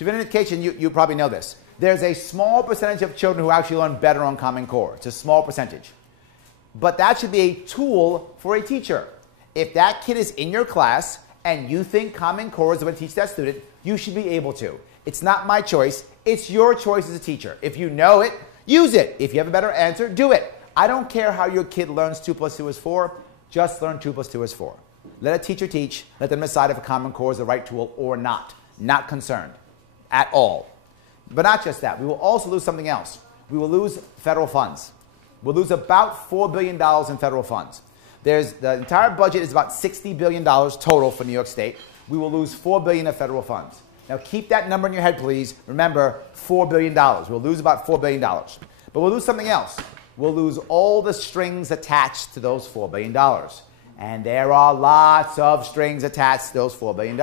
If you've been in education, you probably know this. There's a small percentage of children who actually learn better on Common Core. It's a small percentage. But that should be a tool for a teacher. If that kid is in your class and you think Common Core is going to teach that student, you should be able to. It's not my choice. It's your choice as a teacher. If you know it, use it. If you have a better answer, do it. I don't care how your kid learns 2 + 2 is 4. Just learn 2 + 2 is 4. Let a teacher teach. Let them decide if a Common Core is the right tool or not. Not concerned at all. But not just that. We will also lose something else. We will lose federal funds. We'll lose about $4 billion in federal funds. The entire budget is about $60 billion total for New York State. We will lose $4 billion of federal funds. Now keep that number in your head, please. Remember, $4 billion. We'll lose about $4 billion. But we'll lose something else. We'll lose all the strings attached to those $4 billion. And there are lots of strings attached to those $4 billion.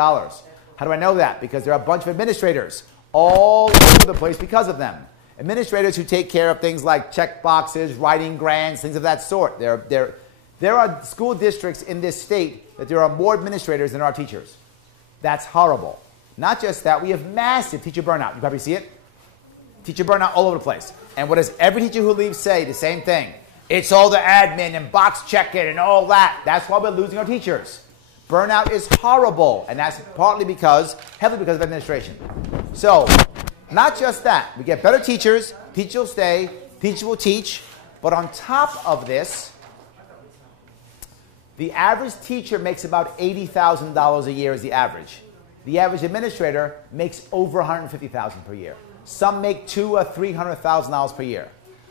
How do I know that? Because there are a bunch of administrators all over the place because of them. Administrators who take care of things like check boxes, writing grants, things of that sort. There are school districts in this state that there are more administrators than there are teachers. That's horrible. Not just that, we have massive teacher burnout. You probably see it. Teacher burnout all over the place. And what does every teacher who leaves say? The same thing. It's all the admin and box checking and all that. That's why we're losing our teachers. Burnout is horrible, and that's partly heavily because of administration. So, not just that. We get better teachers, teachers will stay, teachers will teach, but on top of this, the average teacher makes about $80,000 a year as the average. The average administrator makes over $150,000 per year. Some make $200,000 or $300,000 per year.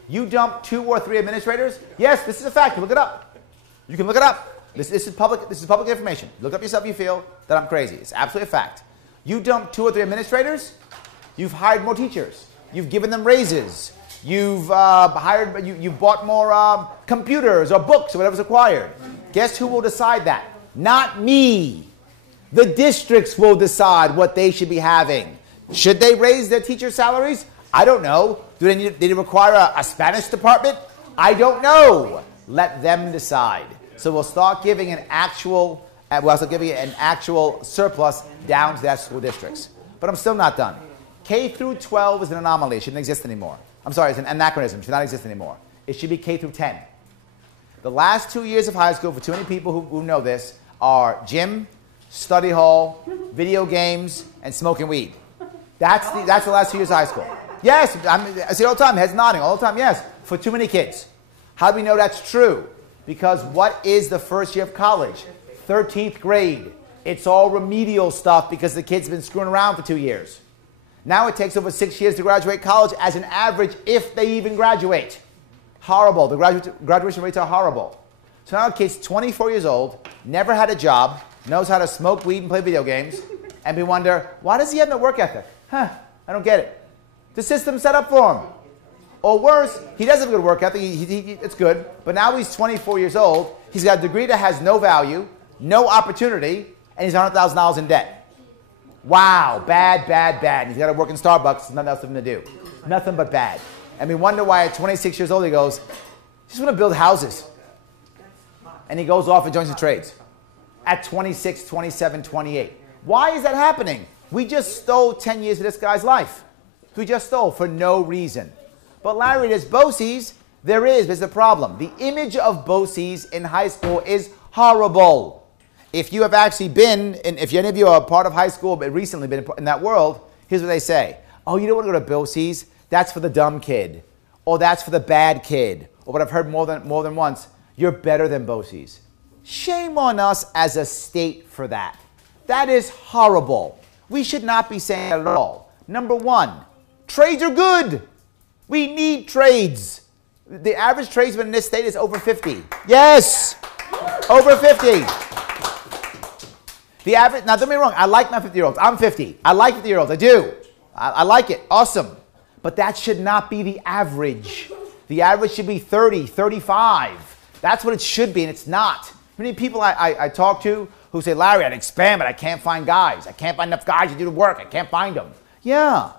You dump 2 or 3 administrators? Yes, this is a fact. Look it up. You can look it up. This is public information. Look up yourself if you feel that I'm crazy. It's absolutely a fact. You dump 2 or 3 administrators, you've hired more teachers. You've given them raises. You've you've bought more computers or books or whatever's required. Guess who will decide that? Not me. The districts will decide what they should be having. Should they raise their teacher salaries? I don't know. Do they require a Spanish department? I don't know. Let them decide. So we'll start giving an actual surplus down to that school districts. But I'm still not done. K through 12 is an anomaly. It shouldn't exist anymore. I'm sorry, it's an anachronism. It should not exist anymore. It should be K through 10. The last 2 years of high school, for too many people who know this, are gym, study hall, video games, and smoking weed. That's the last 2 years of high school. Yes, I see it all the time, heads nodding all the time, yes, for too many kids. How do we know that's true? Because what is the first year of college? 13th grade. It's all remedial stuff because the kids have been screwing around for 2 years. Now it takes over 6 years to graduate college as an average, if they even graduate. Horrible. The graduation rates are horrible. So now a kid's 24 years old, never had a job, knows how to smoke weed and play video games, and we wonder, why does he have no work ethic? I don't get it. The system's set up for him. Or worse, he does have a good work ethic. It's good. But now he's 24 years old. He's got a degree that has no value, no opportunity, and he's $100,000 in debt. Wow, bad, bad, bad. He's got to work in Starbucks. There's nothing else for him to do. Nothing but bad. And we wonder why at 26 years old he goes, I just want to build houses. And he goes off and joins the trades. At 26, 27, 28. Why is that happening? We just stole 10 years of this guy's life. We just stole for no reason. But Larry, there's BOCES. There's a problem. The image of BOCES in high school is horrible. If you have actually been, and if any of you are part of high school but recently been in that world, here's what they say. Oh, you don't want to go to BOCES? That's for the dumb kid. Or that's for the bad kid. Or what I've heard more than once, you're better than BOCES. Shame on us as a state for that. That is horrible. We should not be saying that at all. Number one, trades are good. We need trades. The average tradesman in this state is over 50. Yes, over 50. The average, now don't get me wrong, I like my 50-year-olds. I'm 50. I like 50-year-olds, I do. I like it, awesome. But that should not be the average. The average should be 30, 35. That's what it should be, and it's not. Many people I talk to who say, Larry, I'd expand, but I can't find guys. I can't find enough guys to do the work. I can't find them. Yeah.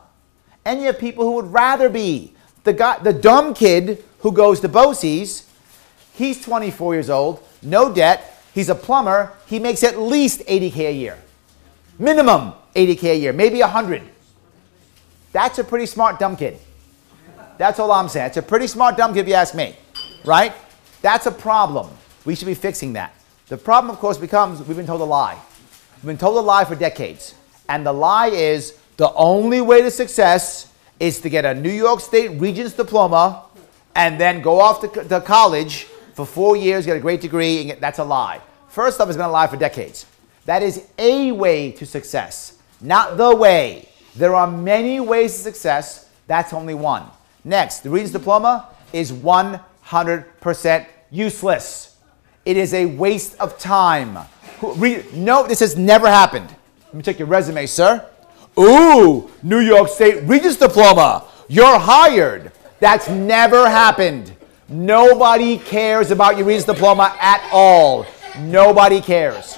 And you have people who would rather be. The dumb kid who goes to BOCES, he's 24 years old, no debt, he's a plumber, he makes at least $80K a year. Minimum $80K a year, maybe 100. That's a pretty smart dumb kid. That's all I'm saying. It's a pretty smart dumb kid if you ask me, right? That's a problem. We should be fixing that. The problem, of course, becomes we've been told a lie. We've been told a lie for decades. And the lie is the only way to success is to get a New York State Regents diploma and then go off to college for 4 years, get a great degree. And that's a lie. First off, it's been a lie for decades. That is a way to success, not the way. There are many ways to success. That's only one. Next, the Regents diploma is 100% useless. It is a waste of time. No, this has never happened. Let me check your resume, sir. Ooh, New York State Regents diploma. You're hired. That's never happened. Nobody cares about your Regents diploma at all. Nobody cares.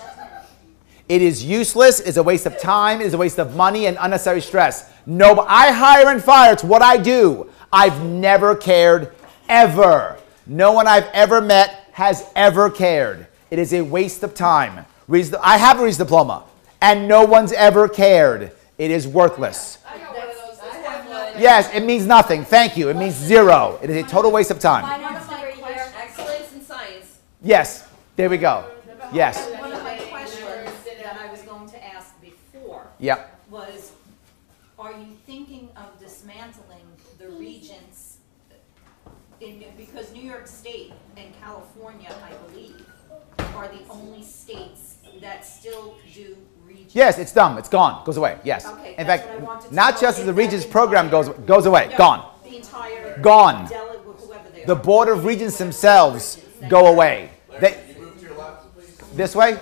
It is useless. It's a waste of time. It is a waste of money and unnecessary stress. No, I hire and fire. It's what I do. I've never cared, ever. No one I've ever met has ever cared. It is a waste of time. I have a Regents diploma, and no one's ever cared. It is worthless. Yes, it means nothing. Thank you. It means zero. It is a total waste of time. Excellence in science. Yes, there we go. Yes. One of my questions that I was going to ask before was, are you thinking of dismantling the Regents because New York State and California, I believe, are the only states that still do Regents? Yes, it's dumb. It's gone. Goes away. Yes. Okay, in fact, not just as the Regents program goes away. Gone. The entire gone. Whoever they are. The Board of Regents themselves go away. This way?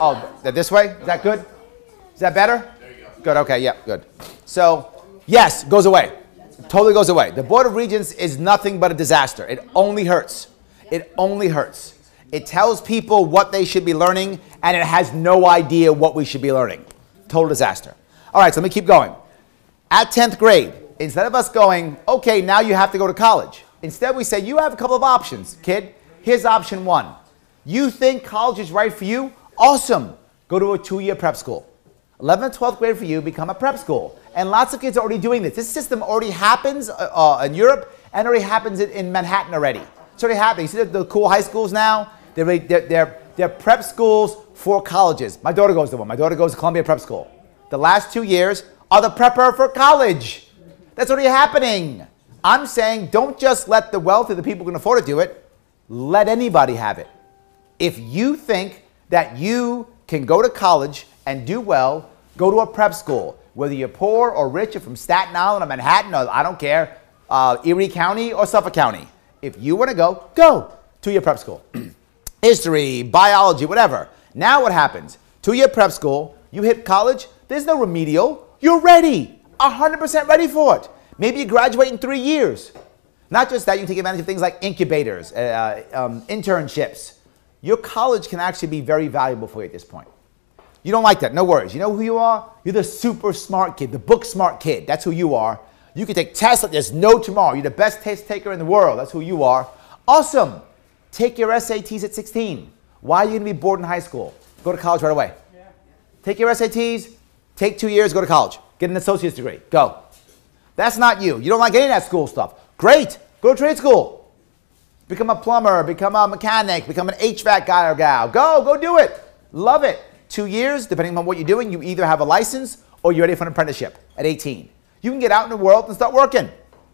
Oh, this way? Is that good? Is that better? There you go. Good. Okay. Yeah. Good. So, yes, goes away. Totally goes away. The Board of Regents is nothing but a disaster. It only hurts. It only hurts. It tells people what they should be learning, and it has no idea what we should be learning. Total disaster. All right, so let me keep going. At 10th grade, instead of us going, okay, now you have to go to college, instead we say, you have a couple of options, kid. Here's option one. You think college is right for you? Awesome. Go to a 2-year prep school. 11th and 12th grade for you, become a prep school. And lots of kids are already doing this. This system already happens in Europe and already happens in Manhattan already. It's already happening. You see the cool high schools now? They're prep schools for colleges. My daughter goes to one. My daughter goes to Columbia Prep School. The last 2 years are the prepper for college. That's already happening. I'm saying don't just let the wealthy, the people who can afford to do it, let anybody have it. If you think that you can go to college and do well, go to a prep school. Whether you're poor or rich or from Staten Island or Manhattan or I don't care, Erie County or Suffolk County. If you want to go to your prep school. History, biology, whatever. Now what happens? 2-year prep school, you hit college, there's no remedial. You're ready, 100% ready for it. Maybe you graduate in 3 years. Not just that, you take advantage of things like incubators, internships. Your college can actually be very valuable for you at this point. You don't like that, no worries. You know who you are? You're the super smart kid, the book smart kid. That's who you are. You can take tests like there's no tomorrow. You're the best test taker in the world. That's who you are. Awesome. Take your SATs at 16. Why are you going to be bored in high school? Go to college right away. Yeah. Take your SATs, take 2 years, go to college. Get an associate's degree. Go. That's not you. You don't like any of that school stuff. Great. Go to trade school. Become a plumber, become a mechanic, become an HVAC guy or gal. Go do it. Love it. 2 years, depending on what you're doing, you either have a license or you're ready for an apprenticeship at 18. You can get out in the world and start working.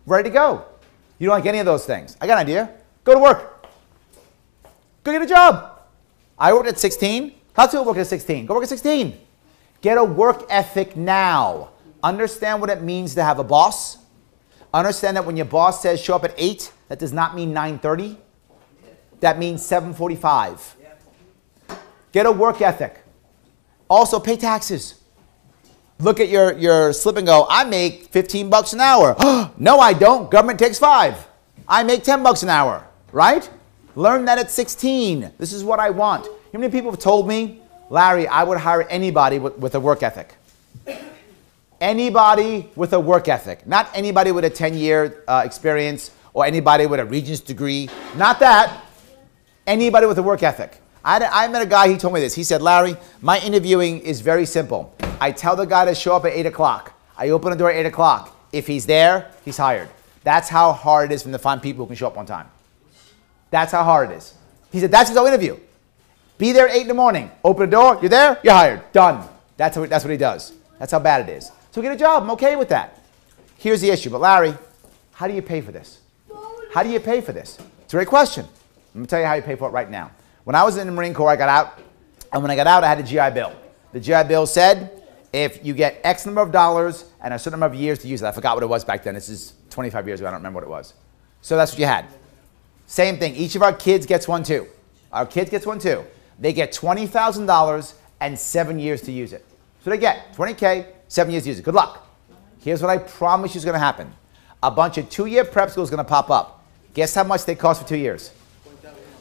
Ready to go. You don't like any of those things. I got an idea. Go to work. Go get a job. I worked at 16. Lots of people work at 16. Go work at 16. Get a work ethic now. Understand what it means to have a boss. Understand that when your boss says show up at 8, that does not mean 9:30. That means 7:45. Get a work ethic. Also, pay taxes. Look at your slip and go, I make 15 bucks an hour. No, I don't. Government takes 5. I make 10 bucks an hour, right? Learn that at 16. This is what I want. How many people have told me, Larry, I would hire anybody with a work ethic. Anybody with a work ethic. Not anybody with a 10-year experience or anybody with a Regents degree. Not that. Anybody with a work ethic. I met a guy, he told me this. He said, Larry, my interviewing is very simple. I tell the guy to show up at 8 o'clock. I open the door at 8 o'clock. If he's there, he's hired. That's how hard it is for him to find people who can show up on time. That's how hard it is. He said, that's his whole interview. Be there at 8 in the morning. Open the door. You're there. You're hired. Done. That's what he does. That's how bad it is. So get a job. I'm okay with that. Here's the issue. But Larry, how do you pay for this? How do you pay for this? It's a great question. Let me tell you how you pay for it right now. When I was in the Marine Corps, I got out. And when I got out, I had a GI Bill. The GI Bill said, if you get X number of dollars and a certain number of years to use it. I forgot what it was back then. This is 25 years ago. I don't remember what it was. So that's what you had. Same thing. Each of our kids gets one too. Our kids gets one too. They get $20,000 and 7 years to use it. So they get 20K, 7 years to use it. Good luck. Here's what I promise you is going to happen. A bunch of 2-year prep schools are going to pop up. Guess how much they cost for 2 years?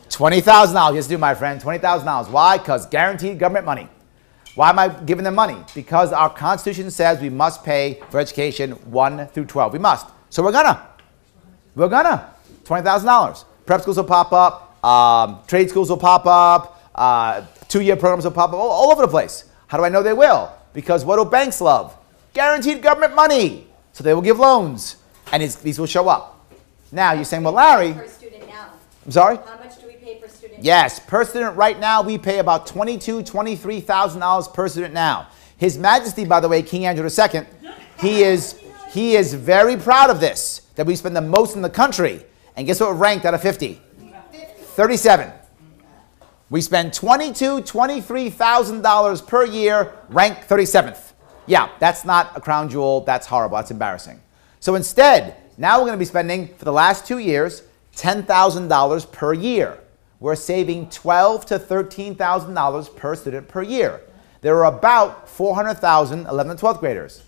$20,000. Yes, do, my friend. $20,000. Why? Because guaranteed government money. Why am I giving them money? Because our Constitution says we must pay for education 1 through 12. We must. So we're gonna. We're gonna. $20,000. Prep schools will pop up. Trade schools will pop up. 2-year programs will pop up all over the place. How do I know they will? Because what do banks love? Guaranteed government money. So they will give loans. And these will show up. Now you're saying, well, Larry. Per student now. I'm sorry? How much do we pay per student? Yes, per student right now we pay about $22,000, $23,000 per student now. His Majesty, by the way, King Andrew II, he is very proud of this, that we spend the most in the country. And guess what we're ranked out of 50? 37. We spend $22,000, $23,000 per year, ranked 37th. Yeah, that's not a crown jewel. That's horrible. That's embarrassing. So instead, now we're going to be spending, for the last 2 years, $10,000 per year. We're saving $12,000 to $13,000 per student per year. There are about 400,000 11th and 12th graders.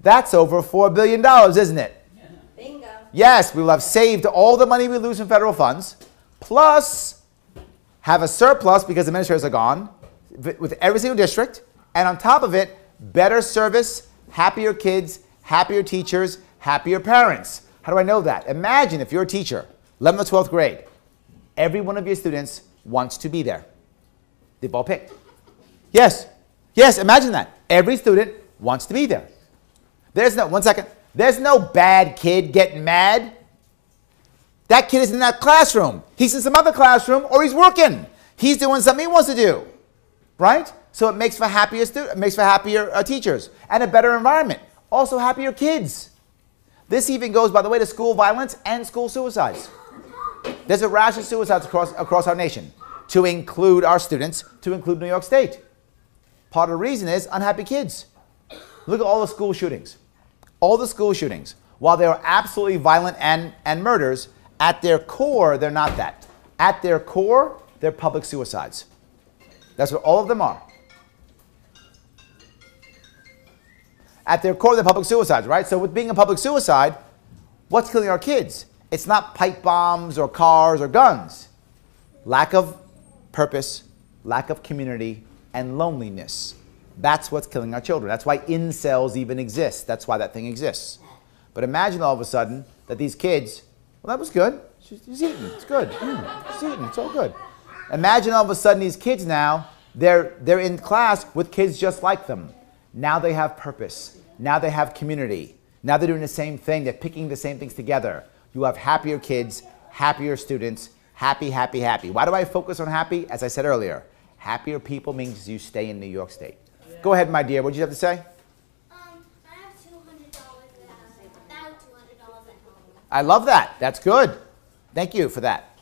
That's over $4 billion, isn't it? Bingo. Yes, we will have saved all the money we lose in federal funds, plus have a surplus because administrators are gone with every single district, and on top of it, better service, happier kids, happier teachers, happier parents. How do I know that? Imagine if you're a teacher, 11th or 12th grade, every one of your students wants to be there. They've all picked. Yes, yes, imagine that. Every student wants to be there. There's no, one second, there's no bad kid getting mad. That kid isn't in that classroom. He's in some other classroom or he's working. He's doing something he wants to do, right? So it makes for happier students, makes for happier teachers and a better environment. Also happier kids. This even goes, by the way, to school violence and school suicides. There's a rash of suicides across our nation, to include our students, to include New York State. Part of the reason is unhappy kids. Look at all the school shootings. All the school shootings, while they are absolutely violent and murders, at their core, they're not that. At their core, they're public suicides. That's what all of them are. At their core, they're public suicides, right? So with being a public suicide, what's killing our kids? It's not pipe bombs or cars or guns. Lack of purpose, lack of community, and loneliness. That's what's killing our children. That's why incels even exist. That's why that thing exists. But imagine all of a sudden that these kids, well, that was good. She's eating. It's good. She's eating. It's all good. Imagine all of a sudden these kids now, they're in class with kids just like them. Now they have purpose. Now they have community. Now they're doing the same thing. They're picking the same things together. You have happier kids, happier students, happy, happy, happy. Why do I focus on happy? As I said earlier, happier people means you stay in New York State. Yeah. Go ahead, my dear. What did you have to say? I have $200 about $200 at home. I love that. That's good. Thank you for that.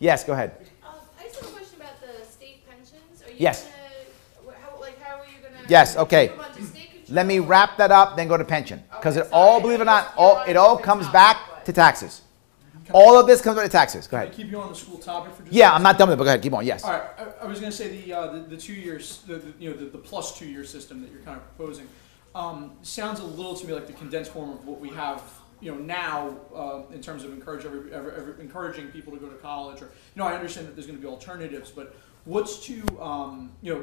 Yes, go ahead. I just have a question about the state pensions. Are you yes. how are you going to... Yes, okay. Let me wrap that up, then go to pension. Because it all, believe it or not, it all comes back to taxes. All of this comes back to taxes. Go ahead. Can I keep you on the school topic for just Yeah, I'm not done with it, but go ahead. Keep on. Yes. All right. I was going to say the 2 years, the plus 2 year system that you're kind of proposing sounds a little to me like the condensed form of what we have now in terms of encouraging people to go to college. Or I understand that there's going to be alternatives, but what's to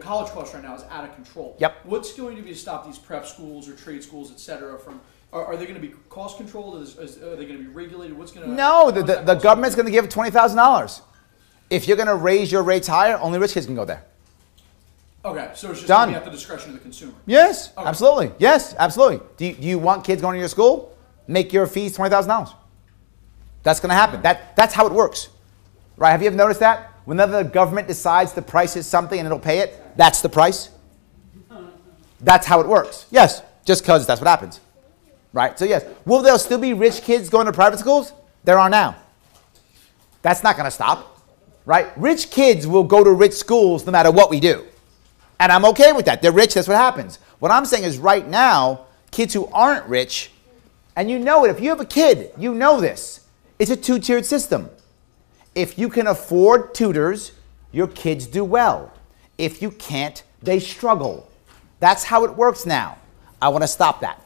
college cost right now is out of control. Yep. What's going to be to stop these prep schools or trade schools, et cetera, from are they going to be cost controlled? Are they going to be regulated? What's going to No, the government's going to give $20,000. If you're going to raise your rates higher, only rich kids can go there. Okay, so it's just Done. gonna be at the discretion of the consumer. Yes, Okay. absolutely. Yes, absolutely. Do you want kids going to your school? Make your fees $20,000. That's going to happen. That's how it works. Right? Have you ever noticed that? Whenever the government decides the price is something and it'll pay it, that's the price. That's how it works. Yes, just because that's what happens. Right? So yes, will there still be rich kids going to private schools? There are now. That's not going to stop. Right? Rich kids will go to rich schools no matter what we do. And I'm okay with that. They're rich, that's what happens. What I'm saying is right now, kids who aren't rich, and you know it, if you have a kid, you know this. It's a two-tiered system. If you can afford tutors, your kids do well. If you can't, they struggle. That's how it works now. I want to stop that.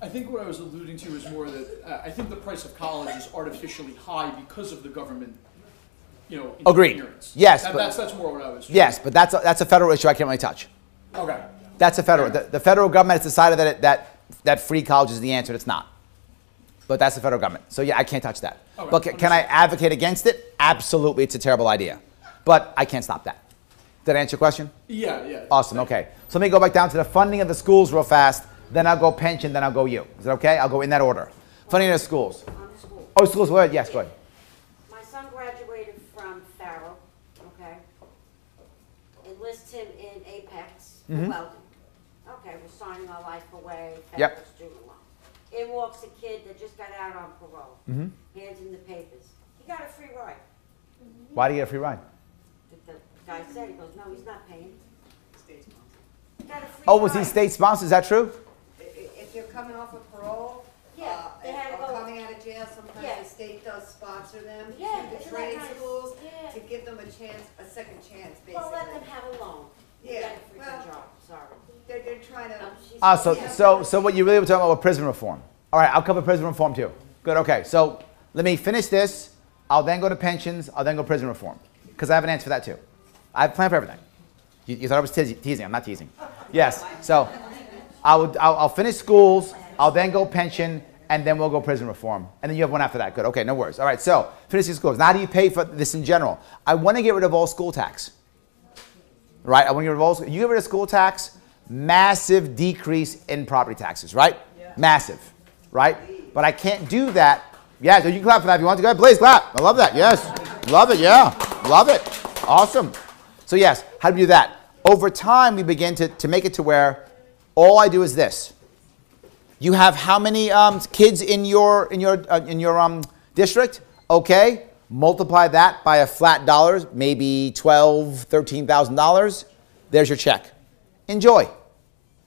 I think what I was alluding to is more that I think the price of college is artificially high because of the government, Agreed. interference. Yes, That's more what I was. Yes, but that's a federal issue I can't really touch. Okay. That's a federal. The federal government has decided that free college is the answer. It's not. But that's the federal government. So yeah, I can't touch that. Okay, But can I advocate against it? Absolutely, it's a terrible idea. But I can't stop that. Did I answer your question? Yeah. Awesome. Okay. So let me go back down to the funding of the schools real fast. Then I'll go pension. Then I'll go you. Is that okay? I'll go in that order. Funding of the schools. School. Oh, schools. Go ahead. Yes, go ahead. My son graduated from Farrell, okay? Enlist him in Apex, welding. Okay, we're signing our life away, Yep. federal student loan. In walks a kid that just got out on parole, hands him the papers. He got a free ride. Why do you get a free ride? The guy said, he goes, no, he's not paying. He got a free Oh, was he ride. state sponsored? Is that true? If you're coming off of parole, Yeah, they had to or go. coming out of jail, sometimes Yeah. the state does sponsor them Yeah, to the isn't that trade nice? schools Yeah. to give them a second chance, basically. Well, let them have a loan. He Yeah, got a freaking well- job, sorry. They're trying to. So what you really were talking about was prison reform. All right, I'll cover prison reform too. Good, okay. So let me finish this. I'll then go to pensions. I'll then go prison reform. Because I have an answer for that too. I have a plan for everything. You thought I was teasing. I'm not teasing. Yes, so I'll finish schools. I'll then go pension. And then we'll go prison reform. And then you have one after that. Good, okay, no worries. All right, so finishing schools. Now how do you pay for this in general? I want to get rid of all school tax. Right, I want to get rid of all, you get rid of school tax, massive decrease in property taxes, right? Yeah. Massive, right? But I can't do that. Yeah, so you can clap for that if you want to. Go ahead, please clap. I love that, yes. Love it, yeah. Love it. Awesome. So yes, how do we do that? Over time, we begin to make it to where all I do is this. You have how many kids in your district? Okay, multiply that by a flat dollars, maybe $12,000, $13,000. There's your check. Enjoy.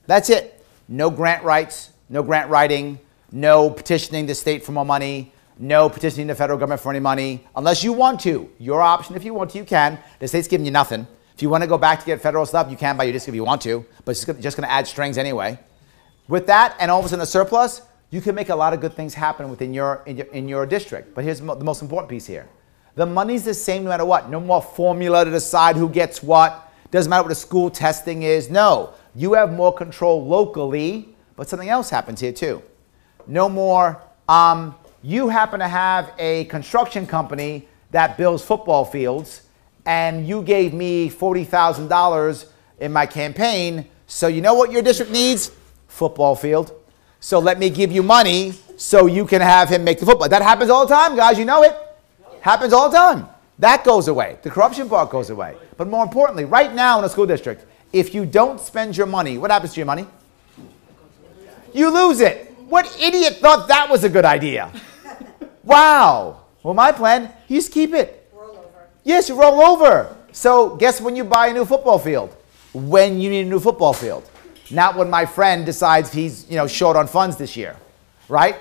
That's it. No grant rights, no grant writing, no petitioning the state for more money, no petitioning the federal government for any money, unless you want to. Your option, if you want to, you can. The state's giving you nothing. If you want to go back to get federal stuff, you can buy your district if you want to, but it's just going to add strings anyway. With that, and all of a sudden a surplus, you can make a lot of good things happen within your district. But here's the most important piece here. The money's the same no matter what. No more formula to decide who gets what. Doesn't matter what the school testing is. No, you have more control locally, but something else happens here too. No more, you happen to have a construction company that builds football fields, and you gave me $40,000 in my campaign, so you know what your district needs? Football field. So let me give you money so you can have him make the football. That happens all the time, guys. You know it. Happens all the time. That goes away. The corruption part goes away. But more importantly, right now in a school district, if you don't spend your money, what happens to your money? You lose it. What idiot thought that was a good idea? Wow. Well, my plan, you just keep it. Roll over. Yes, you roll over. So guess when you buy a new football field? When you need a new football field. Not when my friend decides he's short on funds this year, right?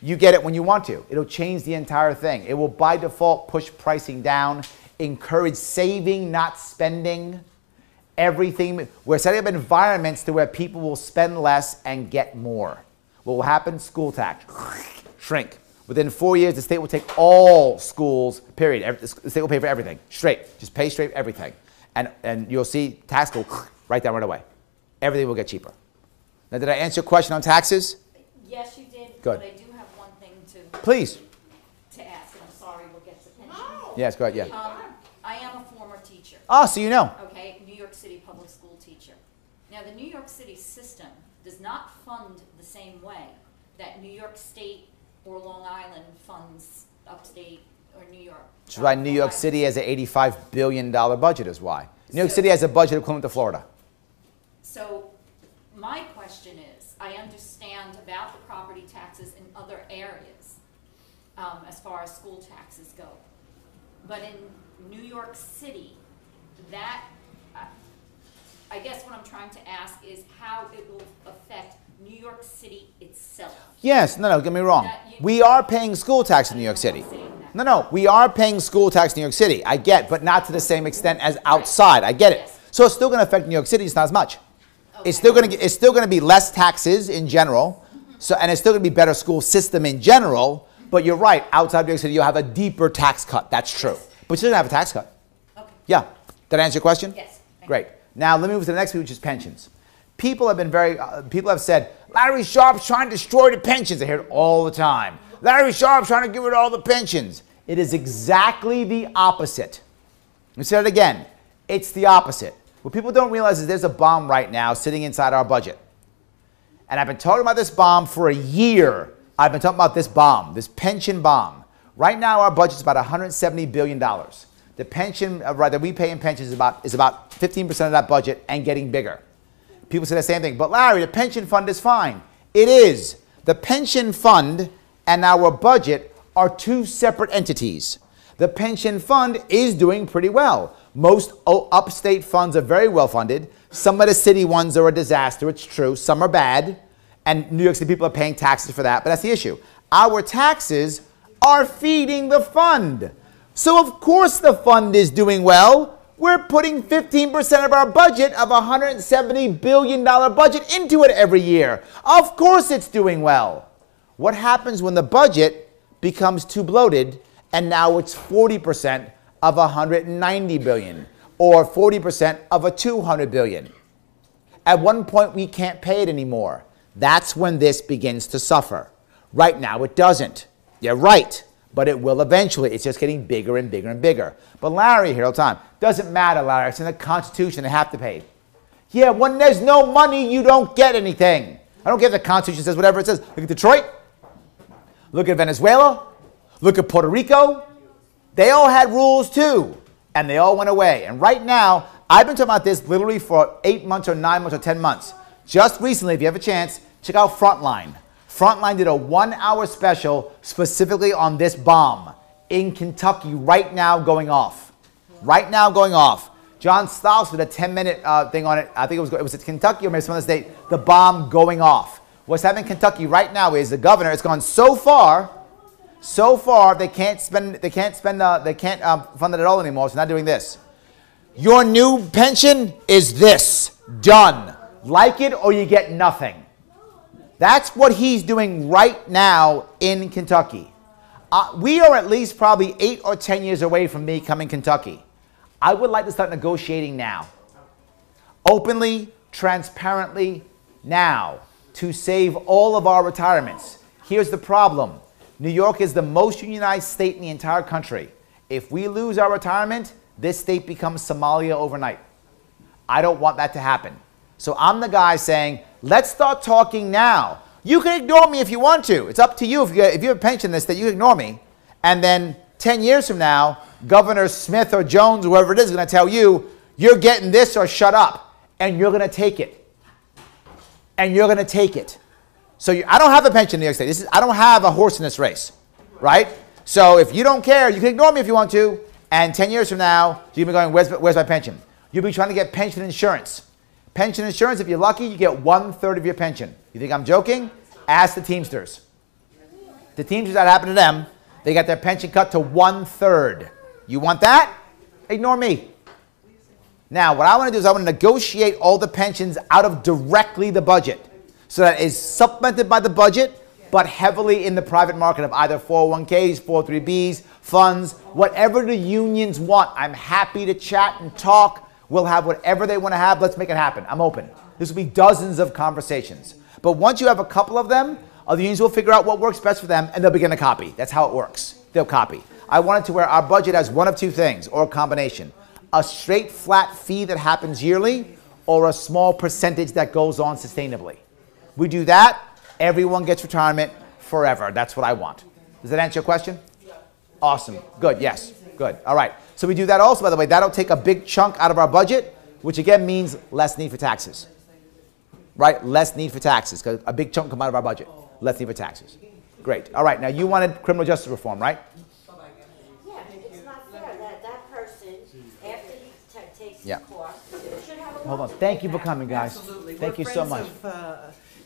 You get it when you want to. It'll change the entire thing. It will by default push pricing down, encourage saving, not spending. Everything. We're setting up environments to where people will spend less and get more. What will happen? School tax. Shrink. Within 4 years, the state will take all schools, period. The state will pay for everything. Straight. Just pay straight everything. And you'll see tax go right down right away. Everything will get cheaper. Now, did I answer your question on taxes? Yes, you did. Good. But I do have one thing Please. to ask, and I'm sorry, we'll get to pension. Yes, go ahead, yeah. I am a former teacher, Ah, so you know. okay, New York City Public Schools. the New York City system does not fund the same way that New York State or Long Island funds upstate or New York. Which is why New York City has an $85 billion budget is why. New York City has a budget equivalent to Florida. So my question is, I understand about the property taxes in other areas as far as school taxes go. But in New York City, that, I guess what I'm trying to ask is how it will affect New York City itself. Yes, no, get me wrong. We are paying school tax in New York City. No, we are paying school tax in New York City. I get, but not to the same extent as outside. I get it. So it's still going to affect New York City. It's not as much. Okay. It's still going to be less taxes in general. So, and it's still going to be better school system in general. But you're right. Outside New York City, you'll have a deeper tax cut. That's true. But you don't have a tax cut. Okay. Yeah. Did I answer your question? Yes. Great. Now let me move to the next one, which is pensions. People have been people have said, Larry Sharpe's trying to destroy the pensions. I hear it all the time. Larry Sharpe's trying to get rid of all the pensions. It is exactly the opposite. Let me say it again. It's the opposite. What people don't realize is there's a bomb right now sitting inside our budget. And I've been talking about this bomb for a year. I've been talking about this bomb, this pension bomb. Right now our budget is about $170 billion. The pension that we pay in pensions is about 15% of that budget and getting bigger. People say the same thing. But Larry, the pension fund is fine. It is. The pension fund and our budget are two separate entities. The pension fund is doing pretty well. Most upstate funds are very well funded. Some of the city ones are a disaster. It's true. Some are bad. And New York City people are paying taxes for that. But that's the issue. Our taxes are feeding the fund. So of course the fund is doing well. We're putting 15% of our budget of a $170 billion budget into it every year. Of course it's doing well. What happens when the budget becomes too bloated and now it's 40% of $190 billion or 40% of a $200 billion? At one point we can't pay it anymore. That's when this begins to suffer. Right now it doesn't. You're right. But it will eventually. It's just getting bigger and bigger and bigger. But Larry here all the time, doesn't matter, Larry. It's in the Constitution. They have to pay. Yeah, when there's no money, you don't get anything. I don't care if the Constitution says whatever it says. Look at Detroit. Look at Venezuela. Look at Puerto Rico. They all had rules too. And they all went away. And right now, I've been talking about this literally for 8 months or 9 months or 10 months. Just recently, if you have a chance, check out Frontline. Frontline did a 1-hour special specifically on this bomb in Kentucky right now going off. Right now going off. John Stiles did a 10-minute thing on it. I think it was at Kentucky or maybe some other state. The bomb going off. What's happening in Kentucky right now is the governor has gone so far they can't fund it at all anymore. So they're not doing this. Your new pension is this. Done. Like it or you get nothing. That's what he's doing right now in Kentucky. We are at least probably 8 or 10 years away from me coming Kentucky. I would like to start negotiating now. Openly, transparently, now, to save all of our retirements. Here's the problem. New York is the most unionized state in the entire country. If we lose our retirement, this state becomes Somalia overnight. I don't want that to happen. So I'm the guy saying, let's start talking now. You can ignore me if you want to. It's up to you. If you have a pension in this state, you can ignore me. And then 10 years from now, Governor Smith or Jones, whoever it is going to tell you, you're getting this or shut up. And you're going to take it. And you're going to take it. So I don't have a pension in New York State. I don't have a horse in this race. Right? So if you don't care, you can ignore me if you want to. And 10 years from now, you'll be going, where's my pension? You'll be trying to get pension insurance. Pension insurance, if you're lucky, you get 1/3 of your pension. You think I'm joking? Ask the Teamsters. The Teamsters, that happened to them. They got their pension cut to 1/3. You want that? Ignore me. Now, what I want to do is I want to negotiate all the pensions out of directly the budget. So that is supplemented by the budget, but heavily in the private market of either 401ks, 403bs, funds, whatever the unions want. I'm happy to chat and talk. We'll have whatever they want to have. Let's make it happen. I'm open. This will be dozens of conversations. But once you have a couple of them, the unions will figure out what works best for them, and they'll begin to copy. That's how it works. They'll copy. I want it to where our budget has one of two things, or a combination. A straight flat fee that happens yearly, or a small percentage that goes on sustainably. We do that, everyone gets retirement forever. That's what I want. Does that answer your question? Yeah. Awesome. Good. Yes. Good. All right. So we do that also, by the way. That'll take a big chunk out of our budget, which again means less need for taxes. Right? Less need for taxes, because a big chunk come out of our budget. Less need for taxes. Great. All right. Now you wanted criminal justice reform, right? Yeah, it's not fair that person, after he takes Yeah. the course, should have a Hold on. loan. Thank you for coming, guys. Absolutely. Thank We're you so friends much. of,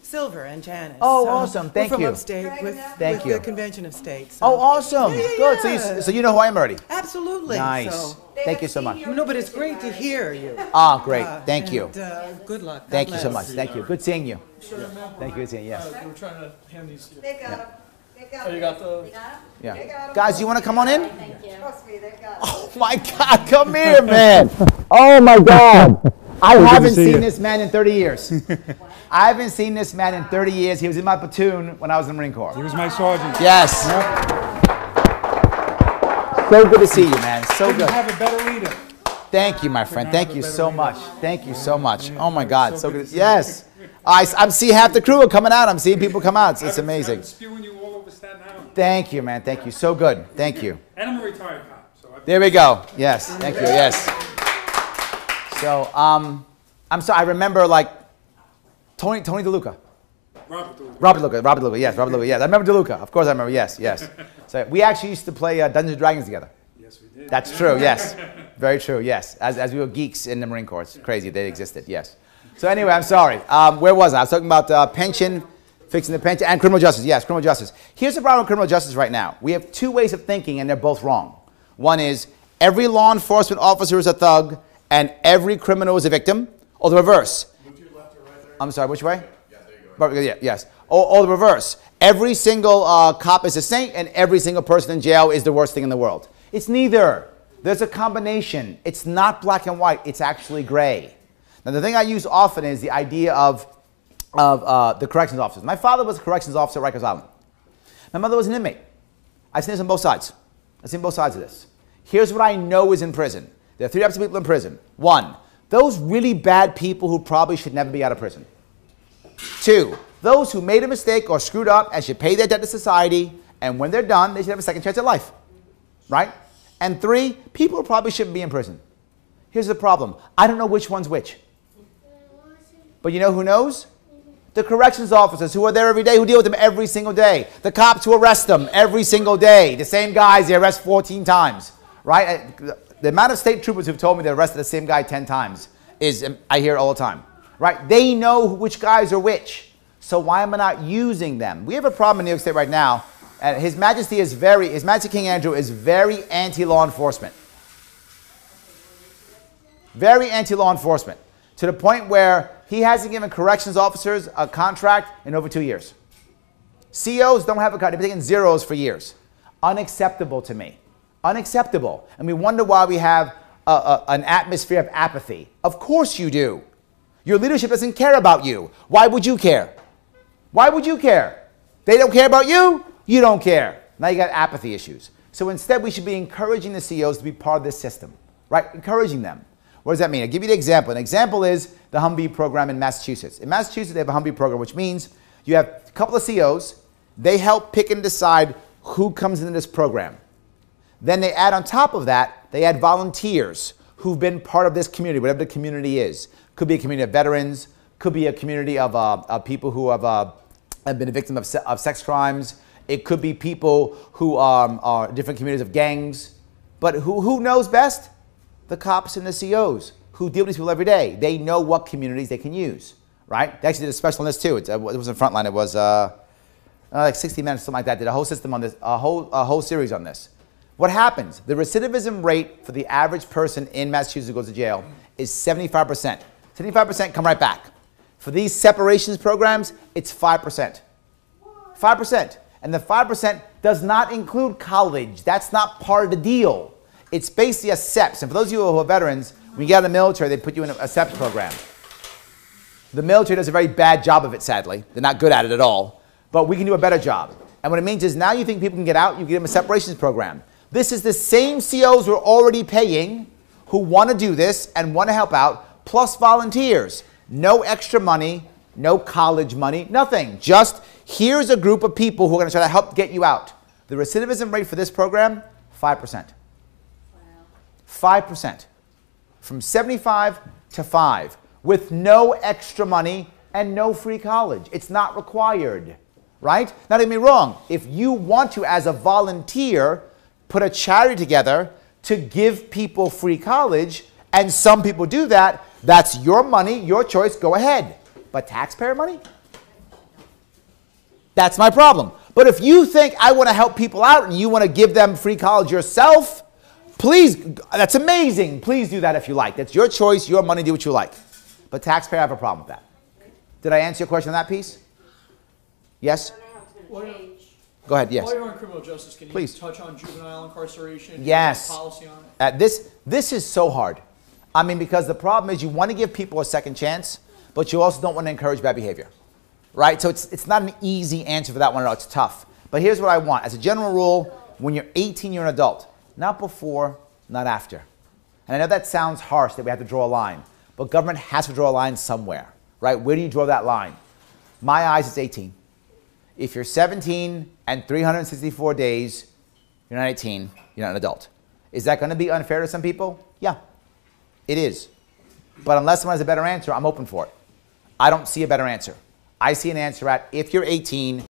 Silver and Janice. Oh, awesome. Thank we're from you. upstate with, Thank with you. the Convention of States. Oh, awesome. Yeah, Good. yeah. So you know who I am already. Absolutely. Nice. So, Thank you so much. no, but it's great to hear you. Ah, great. Thank you. And, good luck. God Thank you so bless. much. Thank you. Good seeing you. Thank you. Good seeing you. Yes. We're trying to hand these. They got them. They got Oh, you them. got the. Yeah. Guys, you want to come on in? Thank you. Trust me, they got them. Oh my God, come here, man. Oh my God. I haven't seen this man in 30 years. I haven't seen this man in 30 years. He was in my platoon when I was in the Marine Corps. He was my sergeant. Yes. So good to see you, man. So Couldn't good. have a better leader. Thank you, my friend. Thank you so much. Thank you so much. Oh my God, so good. Yes. I'm seeing half the crew are coming out. I'm seeing people come out. It's amazing. I'm spewing you all over Staten Island. Thank you, man. Thank you. So good. Thank you. And I'm a retired cop. So There we go. Yes. Thank you. Yes. So, I'm sorry. I remember like Tony DeLuca. Robert DeLuca. Yes. I remember DeLuca. Of course, I remember. Yes. So we actually used to play Dungeons and Dragons together. yes, we did. That's true. Yes. Very true. Yes. As we were geeks in the Marine Corps. It's crazy they existed. Yes. So anyway, I'm sorry. Where was I? I was talking about pension, fixing the pension, and criminal justice. Yes, criminal justice. Here's the problem with criminal justice right now. We have two ways of thinking, and they're both wrong. One is every law enforcement officer is a thug, and every criminal is a victim, or the reverse. I'm sorry, which way? Yeah, there you go. Yeah, yes. Or the reverse. Every single cop is a saint, and every single person in jail is the worst thing in the world. It's neither. There's a combination. It's not black and white. It's actually gray. Now, the thing I use often is the idea of the corrections officers. My father was a corrections officer at Rikers Island. My mother was an inmate. I've seen this on both sides. I've seen both sides of this. Here's what I know is in prison. There are three types of people in prison. One, those really bad people who probably should never be out of prison. Two, those who made a mistake or screwed up and should pay their debt to society, and when they're done, they should have a second chance at life. Right? And three, people who probably shouldn't be in prison. Here's the problem. I don't know which one's which. But you know who knows? The corrections officers who are there every day, who deal with them every single day. The cops who arrest them every single day. The same guys they arrest 14 times. Right? The amount of state troopers who've told me they arrested the same guy 10 times is, I hear it all the time. Right? They know which guys are which. So why am I not using them? We have a problem in New York State right now. And His Majesty King Andrew is very anti-law enforcement. Very anti-law enforcement. To the point where he hasn't given corrections officers a contract in over 2 years. COs don't have a contract. They've been taking zeros for years. Unacceptable to me. Unacceptable. And we wonder why we have an atmosphere of apathy. Of course you do. Your leadership doesn't care about you. Why would you care? Why would you care? They don't care about you, you don't care. Now you got apathy issues. So instead we should be encouraging the COs to be part of this system. Right? Encouraging them. What does that mean? I'll give you the example. An example is the Humvee program in Massachusetts. In Massachusetts, they have a Humvee program, which means you have a couple of COs. They help pick and decide who comes into this program. Then they add on top of that, they add volunteers who've been part of this community, whatever the community is. Could be a community of veterans. Could be a community of people who have been a victim of sex crimes. It could be people who are different communities of gangs. But who knows best? The cops and the COs who deal with these people every day. They know what communities they can use, right? They actually did a special on this too. It was in Frontline. It was like 60 Minutes, something like that. Did a whole system on this, a whole series on this. What happens? The recidivism rate for the average person in Massachusetts who goes to jail is 75%. 75% come right back. For these separations programs, it's 5%. 5%. And the 5% does not include college. That's not part of the deal. It's basically a SEPS. And for those of you who are veterans, when you get out of the military, they put you in a SEPS program. The military does a very bad job of it, sadly. They're not good at it at all. But we can do a better job. And what it means is now you think people can get out, you give them a separations program. This is the same COs who are already paying, who want to do this and want to help out, plus volunteers. No extra money, no college money, nothing. Just here's a group of people who are going to try to help get you out. The recidivism rate for this program, 5%. 5%. From 75 to 5 with no extra money and no free college. It's not required, right? Now, don't get me wrong. If you want to, as a volunteer, put a charity together to give people free college, and some people do that, that's your money, your choice, go ahead. But taxpayer money? That's my problem. But if you think I want to help people out and you want to give them free college yourself, please, that's amazing. Please do that if you like. That's your choice, your money, do what you like. But taxpayer, I have a problem with that. Did I answer your question on that piece? Yes? Go ahead, yes. While you're on criminal justice, can you Please. touch on juvenile incarceration? Yes. Policy on it? This is so hard. I mean, because the problem is you want to give people a second chance, but you also don't want to encourage bad behavior. Right? So it's not an easy answer for that one at all. It's tough. But here's what I want. As a general rule, when you're 18, you're an adult. Not before, not after. And I know that sounds harsh that we have to draw a line, but government has to draw a line somewhere. Right? Where do you draw that line? My eyes, it's 18. If you're 17 and 364 days, you're not 18, you're not an adult. Is that going to be unfair to some people? Yeah, it is. But unless someone has a better answer, I'm open for it. I don't see a better answer. I see an answer at if you're 18,